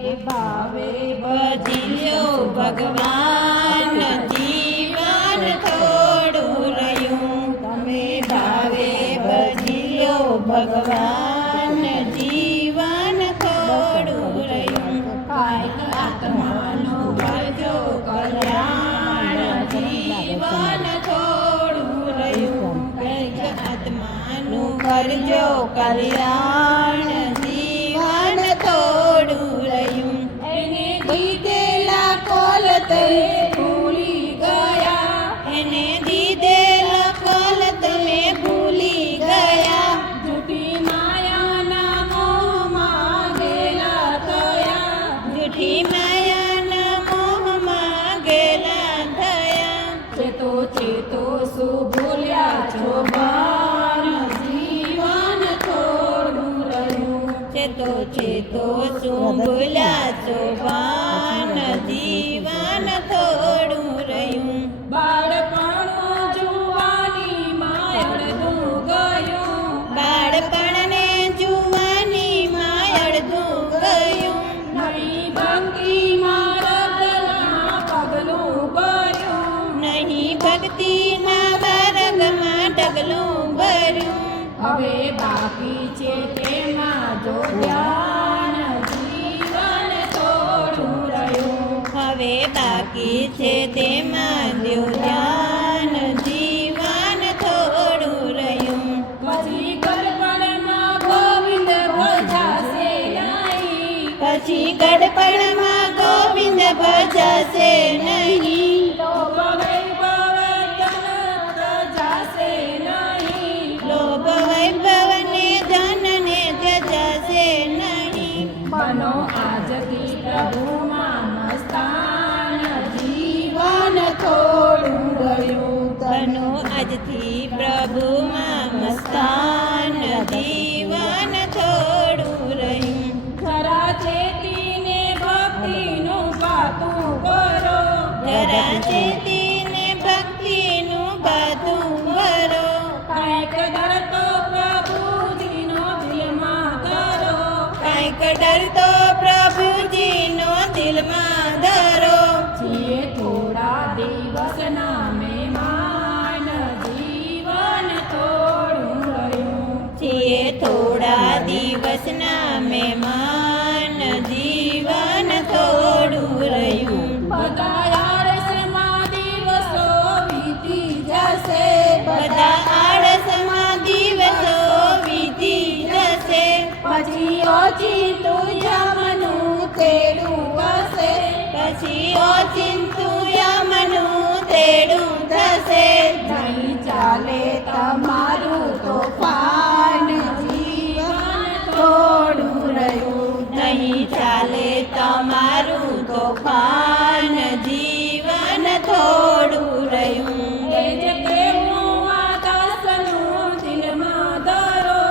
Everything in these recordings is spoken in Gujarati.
ભાવે ભજ્યો ભગવાન જીવન થોડું રહ્યું તમે ભાવે ભજ્યો ભગવાન જીવન થોડું રહ્યું કાંઈક આત્માનું કરજો કલ્યાણ જીવન થોડું રહ્યું કાંઈક આત્માનું કરજો કલ્યાણ જીવન થોડું રહ્યું એને દીધેલા કોલ તમે ભૂલી ગયા એને દીધેલા કોલ તમે ભૂલી ગયા જૂઠી માયાના મોહમાં ગેલા થયા જૂઠી માયાના મોહમાં ગેલા થયા ચેતો ચેતો શું ભૂલ્યા છો બાન જીવન થોડું રહ્યું ચેતો ચેતો શું ભૂલ્યા છો બાન જીવન થોડું રહ્યું બાળપણમાં જુવાનીમાં અડધું ગયું બાળપણને જુવાનીમાં અડધું ગયું નહીં ભક્તિમાં રગમાં પગલું ભર્યું નહીં ભક્તિના માર્ગમાં ડગલું ભર્યું હવે બાકી છે તેમાં જો ધ્યાન જીવન થોડું રહ્યું હવે બાકી છે તેમાં જો ધ્યાન જીવન થોડું રહ્યું પછી ગડપણમાં ગોવિંદ ભજાશે નહીં પછી ગડપણમાં ગોવિંદ ભજાશે નહીં લોભ વૈભવ ત્યજાશે નહીં લોભ વૈભવને ધનને ત્યજાશે નહીં બનો આજથી પ્રભુમાં મસ્તાન જીવન થોડું રહ્યું બનો આજથી પ્રભુમાં મસ્તાન જીવન થોડું રહ્યું જરા ચેતીને ભક્તિનું ગાતું કરો જરા ચેતીને ભક્તિનું ગાતું કરો કાંઈક ડર તો પ્રભુજીનો દિલમાં ધરો કાંઈક ડર તો પ્રભુજીનો દિલમાં ધરો છીએ થોડા દિવસના મહેમાન જીવન થોડું રહ્યું છીએ થોડા દિવસના મહેમાન જીવન થોડું રહ્યું બધા આળસમાં દિવસો વીતી જશે બધા આળસમાં દિવસો વીતી જશે પછી ઓચિંતું યમનું તેડું હશે પછી ઓચિંતું યમનું તેડું થશે નહીં ચાલે તમારું તોફાન જીવન થોડું રહ્યું નહીં ચાલે તમારું તોફાન જીવન થોડું રહ્યું એ જ કેવું આકાશનું દિલમાં ધરો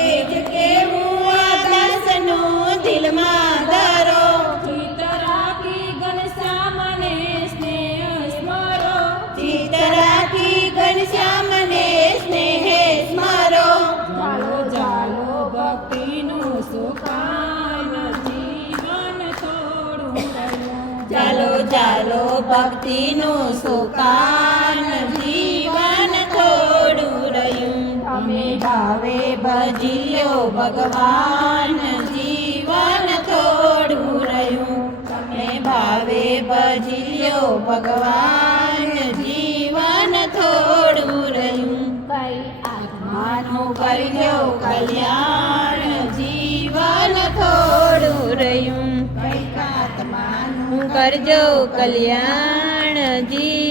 એ જ કેવું આકાશનું દિલમાં ધરો ચિત્ત રાખી ઘનશ્યામને સ્નેહ સ્મરો ચિત્ત રાખી ઘનશ્યામને સ્નેહ સ્મરો ચાલો ચાલો ભક્તિનું સુકાન જીવન થોડું રહ્યું ચાલો ચાલો ભક્તિનું સુકાન જીવન થોડું રહ્યું અમે ભાવે ભજ્યો ભગવાન જીવન થોડું રહ્યું તમે ભાવે ભજ્યો ભગવાન જીવન થોડું રહ્યું કઈ આત્માનું કરજો કલ્યાણ જીવન થોડું રહ્યું કઈ આત્માનું કરજો કલ્યાણ જીવન